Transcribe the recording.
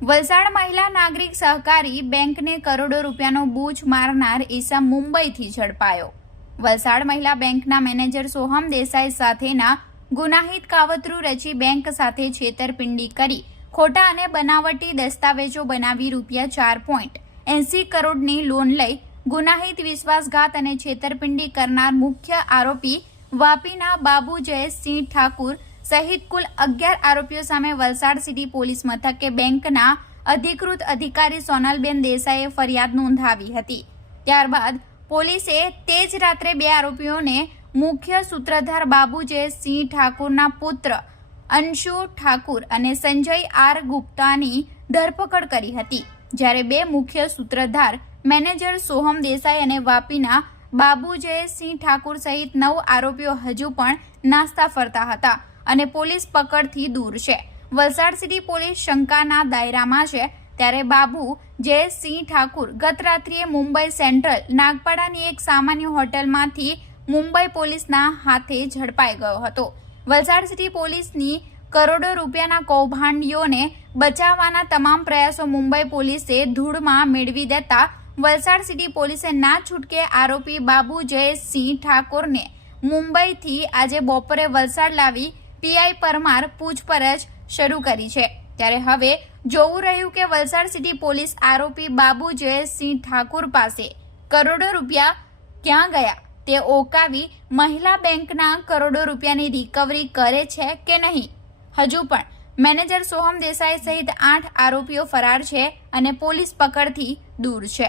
વલસાડ મહિલા નાગરિક સહકારી બેંકને કરોડો રૂપિયાનો બૂચ મારનાર ઈસમ મુંબઈથી ઝડપાયો. વલસાડ મહિલા બેંકના મેનેજર સોહમ દેસાઈ સાથેના ગુનાહિત કાવતરું રચી બેંક સાથે છેતરપિંડી કરી, ખોટા અને બનાવટી દસ્તાવેજો બનાવી રૂપિયા ચાર પોઈન્ટ એંસી કરોડની લોન લઈ ગુનાહિત વિશ્વાસઘાત અને છેતરપિંડી કરનાર મુખ્ય આરોપી વાપીના બાબુ જયેશસિંહ ઠાકુર સહિત કુલ અગિયાર આરોપીઓ સામે વલસાડ સિટી પોલીસ મથકે બેંકના અધિકૃત અધિકારી સોનલબેન દેસાઈએ ફરિયાદ નોંધાવી હતી. ત્યારબાદ પોલીસે તે જ રાત્રે બે આરોપીઓને મુખ્ય સૂત્રધાર બાબુજે સિંહ ઠાકુરના પુત્ર અંશુ ઠાકુર અને સંજય આર ગુપ્તાની ધરપકડ કરી હતી. જ્યારે બે મુખ્ય સૂત્રધાર મેનેજર સોહમ દેસાઈ અને વાપીના બાબુજય સિંહ ઠાકુર સહિત નવ આરોપીઓ હજુ પણ નાસ્તા ફરતા હતા. અને પોલીસ પકડથી દૂર છે. વલસાડ સિટી પોલીસ શંકાના દાયરામાં છે. ત્યારે બાબુ જયેશસિંહ ઠાકુર ગત રાત્રિએ મુંબઈ સેન્ટ્રલ નાગપાડાની એક સામાન્ય હોટલમાંથી મુંબઈ પોલીસના હાથે ઝડપાઈ ગયો હતો. વલસાડ સિટી પોલીસની કરોડો રૂપિયાના કૌભાંડીઓને બચાવવાના તમામ પ્રયાસો મુંબઈ પોલીસે ધૂળમાં મેળવી દેતા વલસાડ સિટી પોલીસે ના છૂટકે આરોપી બાબુ જયેશસિંહ ઠાકોરને મુંબઈથી આજે બપોરે વલસાડ લાવી પીઆઈ પરમાર પૂછપરછ શરૂ કરી છે. ત્યારે હવે જોવું રહ્યું કે વલસાડ સિટી પોલીસ આરોપી બાબુ જયેશસિંહ ઠાકુર પાસે કરોડો રૂપિયા ક્યાં ગયા? તે ઓકાવી મહિલા બેંકના કરોડો રૂપિયાની રિકવરી કરે છે કે નહીં? હજુ પણ મેનેજર સોહમ દેસાઈ સહિત આઠ આરોપીઓ ફરાર છે અને પોલીસ પકડથી દૂર છે.